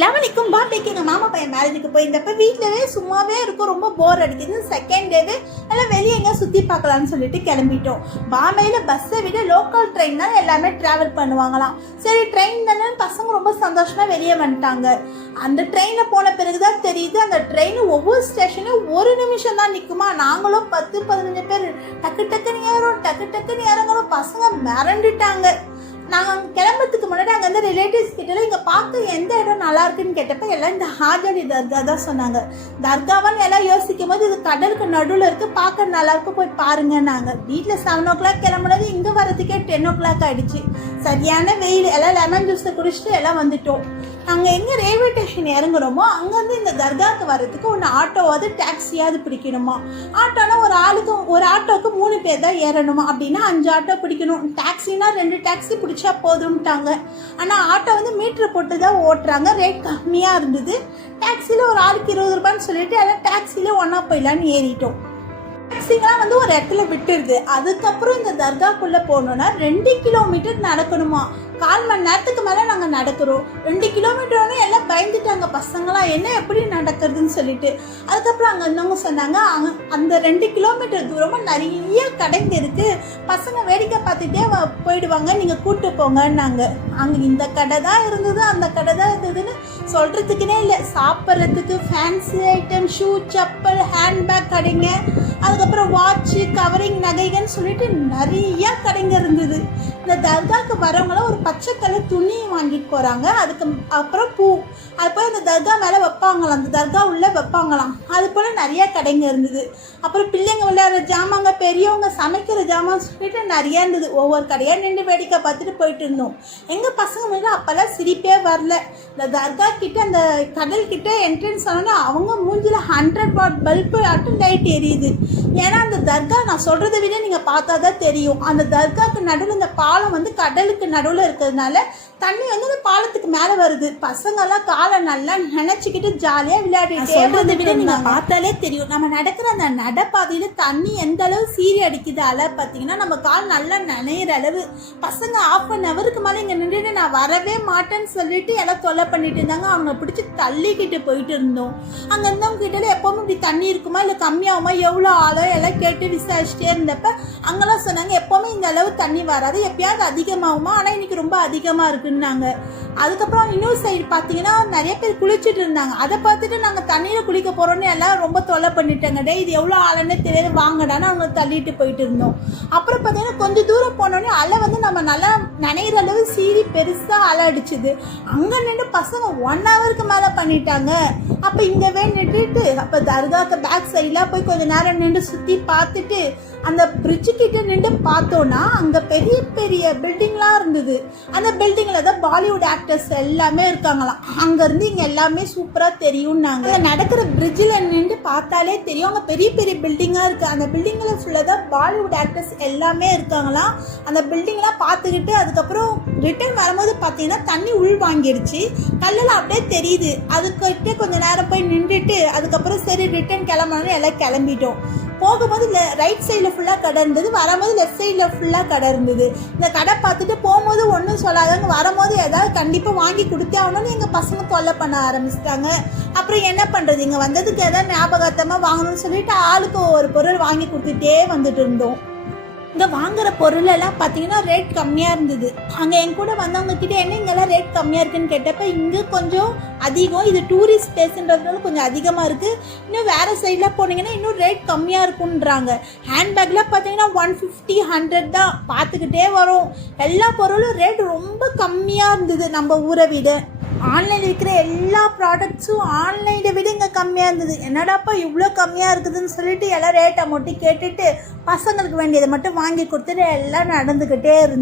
அஸ்லாம் வலைக்கும் பாம்பேக்கு எங்கள் மாமா பையன் மேரேஜுக்கு போயிருந்தப்ப வீட்டிலவே சும்மாவே இருக்கும். ரொம்ப போர் அடிக்குது. செகண்ட் டேவே எல்லாம் வெளியே எங்கே சுற்றி பார்க்கலான்னு சொல்லிட்டு கிளம்பிட்டோம். பாம்பேயில் பஸ்ஸை விட லோக்கல் ட்ரெயின் தான் எல்லாமே ட்ராவல் பண்ணுவாங்களாம். சரி ட்ரெயின் தானே. பசங்க ரொம்ப சந்தோஷமாக வெளியே வந்துட்டாங்க. அந்த ட்ரெயினில் போன பிறகு தான் தெரியுது அந்த ட்ரெயின் ஒவ்வொரு ஸ்டேஷனும் ஒரு நிமிஷம் தான் நிற்குமா நாங்களும் பத்து பதினஞ்சு பேர் டக்கு டக்குன்னு ஏறோம் டக்கு டக்குன்னு இறங்குறோம். பசங்க மிரண்டுட்டாங்க. நாங்கள் கிளம்புறதுக்கு முன்னாடி அங்கே வந்து ரிலேட்டிவ்ஸ் கிட்டலாம் இங்கே பார்க்க எந்த இடம் நல்லா இருக்குன்னு கேட்டப்ப எல்லாம் இந்த ஹாஜரி தர்கா தான் சொன்னாங்க. தர்காவான்னு எல்லாம் யோசிக்கும் போது இது கடலுக்கு நடுவில் இருக்குது பார்க்க நல்லா போய் பாருங்க நாங்கள் வீட்டில் செவன் ஓ கிளாக் கிளம்புனது இங்கே வரதுக்கே டென் ஓ கிளாக் ஆகிடுச்சு சரியான வெயில் எல்லாம் லெமன் ஜூஸை குடிச்சிட்டு எல்லாம் வந்துட்டோம். நாங்கள் எங்கே ரயில்வே ஸ்டேஷன் இறங்குறோமோ அங்கேருந்து இந்த தர்காவுக்கு வர்றதுக்கு ஒன்று ஆட்டோவாவது டாக்ஸியாவது பிடிக்கணுமா? ஆட்டோனா ஒரு ஆளுக்கு ஒரு ஆட்டோவுக்கு மூணு பேர் தான் ஏறணுமா? அப்படின்னா அஞ்சு ஆட்டோ பிடிக்கணும். டாக்ஸினா ரெண்டு டாக்ஸி பிடிச்சா போதும்ட்டாங்க. ஆனால் ஆட்டோ வந்து மீட்ரு போட்டு தான் ஓட்டுறாங்க. ரேட் கம்மியாக இருந்தது. டாக்ஸியில் ஒரு ஆளுக்கு இருபது ரூபான்னு சொல்லிட்டு எல்லாம் டாக்ஸியில் ஒன்றா போயிடலான்னு ஏறிட்டோம். டாக்ஸிங்கெல்லாம் வந்து ஒரு இடத்துல விட்டுருது. அதுக்கப்புறம் இந்த தர்காக்குள்ளே போகணுன்னா ரெண்டு கிலோமீட்டர் நடக்கணுமா? கால் மணி நேரத்துக்கு மேலே நாங்கள் நடக்கிறோம். ரெண்டு கிலோமீட்டர்னு எல்லாம் பயந்துட்டாங்க பசங்களாம் என்ன எப்படி நடக்கிறதுன்னு சொல்லிட்டு. அதுக்கப்புறம் அங்கே இருந்தவங்க சொன்னாங்க அங்க அந்த ரெண்டு கிலோமீட்டர் தூரமாக நிறைய கடைங்க இருக்குது பசங்க வேடிக்கை பார்த்துட்டே வ- போயிடுவாங்க. நீங்கள் கூப்பிட்டு போங்கன்னாங்க. அங்கே இந்த கடை தான் இருந்தது அந்த கடை தான் இருந்ததுன்னு சொல்கிறதுக்குனே இல்லை. சாப்பிட்றதுக்கு fancy item shoe chappal handbag கடைங்க. அதுக்கப்புறம் வாட்சு கவரிங் நகைகள்னு சொல்லிட்டு நிறைய கடைங்க இருந்தது. இந்த தர்காவுக்கு வரவங்களாம் ஒரு பச்சை கலர் துணி வாங்கிட்டு போகிறாங்க அதுக்கு அப்புறம் பூ. அது இந்த தர்கா மேலே வைப்பாங்களாம். அந்த தர்கா உள்ளே வைப்பாங்களாம். அது போல் நிறையா கடைங்க இருந்தது. அப்புறம் பிள்ளைங்க விளையாடுற ஜாமாங்க பெரியவங்க சமைக்கிற ஜாமான் சொல்லிட்டு நிறையா இருந்தது. ஒவ்வொரு கடையாக நின்று வேடிக்கை பார்த்துட்டு போயிட்டு இருந்தோம். எங்கள் பசங்க மேலே அப்போல்லாம் சிரிப்பே வரல. இந்த தர்கா கிட்ட அந்த கடல் கிட்ட என்ட்ரன்ஸ் ஆனோன்னா அவங்க மூஞ்சில ஹண்ட்ரட் வாட் பல்பு ஆட்டும் லைட் எரியுது. ஏன்னா அந்த தர்கா நான் சொல்கிறத விட நீங்கள் பார்த்தா தான் தெரியும். அந்த தர்காக்கு நடுவில் இந்த பாலம் வந்து கடலுக்கு நடுவில் இருக்கிறதுனால தண்ணி வந்து அந்த பாலத்துக்கு மேலே வருது. பசங்கெல்லாம் காலை நல்லா நினச்சிக்கிட்டு ஜாலியாக விளையாடிட்டு சொல்கிறத விட நீங்கள் பார்த்தாலே தெரியும். நம்ம நடக்கிற அந்த நடைபாதையில் தண்ணி எந்த அளவு சீறி அடிக்குது அலை பார்த்தீங்கன்னா நம்ம கால் நல்லா நனையிற அளவு. பசங்க ஆஃப் அன் ஹவருக்கு மேலே இங்கே நின்றுட்டு நான் வரவே மாட்டேன்னு சொல்லிட்டு எல்லாம் தொல்லை பண்ணிட்டு இருந்தாங்க. அவங்க பிடிச்சி தள்ளிக்கிட்டு போயிட்டு இருந்தோம். அங்கே இருந்தவங்க கிட்ட எப்போவும் இப்படி தண்ணி இருக்குமா இல்லை கம்மியாகுமா? எவ்வளோ ஆளோ எல்லாம் கேட்டு விசாரிச்சுட்டே இருந்தப்ப அங்கெல்லாம் சொன்னாங்க எப்போவுமே இந்த அளவு தண்ணி வராது. எப்பயாவது அதிகமாகுமா? ஆனால் இன்றைக்கி ரொம்ப அதிகமாக இருக்குன்னாங்க. அதுக்கப்புறம் இன்னொரு சைடு பார்த்தீங்கன்னா நிறைய பேர் குளிச்சுட்டு இருந்தாங்க. அதை பார்த்துட்டு நாங்கள் தண்ணியில் குளிக்க போகிறோன்னு எல்லாம் ரொம்ப தொலை பண்ணிட்டாங்க. டே இது எவ்வளோ ஆளுன்னு தெரியாது வாங்கடான்னு அவங்க தள்ளிட்டு போயிட்டு இருந்தோம். அப்புறம் பார்த்தீங்கன்னா கொஞ்சம் தூரம் போனோடனே அலை வந்து நம்ம நல்லா நனைகிற அளவு சீறி பெருசாக அலை அடிச்சுது. அங்கே நின்று பசங்க ஒன் ஹவருக்கு மேலே பண்ணிட்டாங்க. அப்போ இங்கே வேண்டிட்டு தர்காக்கு பேக் சைடில் போய் கொஞ்சம் நேரம் நின்று சுற்றி பார்த்துட்டு அந்த பிரிட்ஜு கிட்ட நின்று பார்த்தோன்னா அங்கே பெரிய பெரிய பில்டிங்லாம் இருந்தது. அந்த பில்டிங்கில் தான் பாலிவுட் ஆக்டர்ஸ் எல்லாமே இருக்காங்களாம். அங்கேருந்து இங்கே எல்லாமே சூப்பராக தெரியும்னாங்க. நடக்கிற பிரிட்ஜில் நின்று பார்த்தாலே தெரியும். அங்கே பெரிய பெரிய பில்டிங்காக இருக்குது அந்த பில்டிங்கில் ஃபுல்லாக தான் பாலிவுட் ஆக்டர்ஸ் எல்லாமே இருக்காங்களாம். அந்த பில்டிங்லாம் பார்த்துக்கிட்டு அதுக்கப்புறம் ரிட்டர்ன் வரும்போது பார்த்தீங்கன்னா தண்ணி உள் வாங்கிடுச்சு கல்லில் அப்படியே தெரியுது. அதுக்கிட்ட கொஞ்சம் நேரம் போய் நின்றுட்டு அதுக்கப்புறம் சரி ரிட்டன் கிளம்பணும்னு எல்லாம் கிளம்பிட்டோம். போகும்போது ரைட் சைடில் ஃபுல்லாக கடை இருந்தது. வரும்போது லெஃப்ட் சைடில் ஃபுல்லாக கடை இருந்தது. இந்த கடை பார்த்துட்டு போகும்போது ஒன்றும் சொல்லாதவங்க வரும்போது ஏதாவது கண்டிப்பாக வாங்கி கொடுத்தே ஆகணும்னு எங்கள் பசங்க தொல்லை பண்ண ஆரம்பிச்சிட்டாங்க. அப்புறம் என்ன பண்ணுறது இங்கே வந்ததுக்கு ஏதாவது ஞாபகார்த்தமாக வாங்கணும்னு சொல்லிட்டு ஆளுக்கு ஒரு பொருள் வாங்கி கொடுத்துட்டே வந்துட்டு இருந்தோம். இங்கே வாங்குற பொருள் எல்லாம் பார்த்தீங்கன்னா ரேட் கம்மியாக இருந்தது. அங்கே என் கூட வந்தவங்க கிட்டே என்ன இங்கெல்லாம் ரேட் கம்மியாக இருக்குன்னு கேட்டப்ப இங்கே கொஞ்சம் அதிகம். இது டூரிஸ்ட் பிளேஸ்ன்றதுனால கொஞ்சம் அதிகமாக இருக்குது இன்னும் வேறு சைடில் போனீங்கன்னா இன்னும் ரேட் கம்மியாக இருக்குன்றாங்க ஹேண்ட்பேக்கில் பார்த்தீங்கன்னா ஒன் ஃபிஃப்டி ஹண்ட்ரட் தான். பார்த்துக்கிட்டே வரும். எல்லா பொருளும் ரேட் ரொம்ப கம்மியாக இருந்தது நம்ம ஊரை விட. ஆன்லைனில் விற்கிற எல்லா ப்ராடக்ட்ஸும் ஆன்லைனை விட இங்கே கம்மியாக இருந்தது. என்னடாப்பா இவ்வளோ கம்மியாக இருக்குதுன்னு சொல்லிட்டு எல்லாம் ரேட்டை மட்டும் கேட்டுட்டு பசங்களுக்கு வேண்டியதை மட்டும் வாங்கி கொடுத்துட்டு எல்லாம் நடந்துக்கிட்டே இருந்தோம்.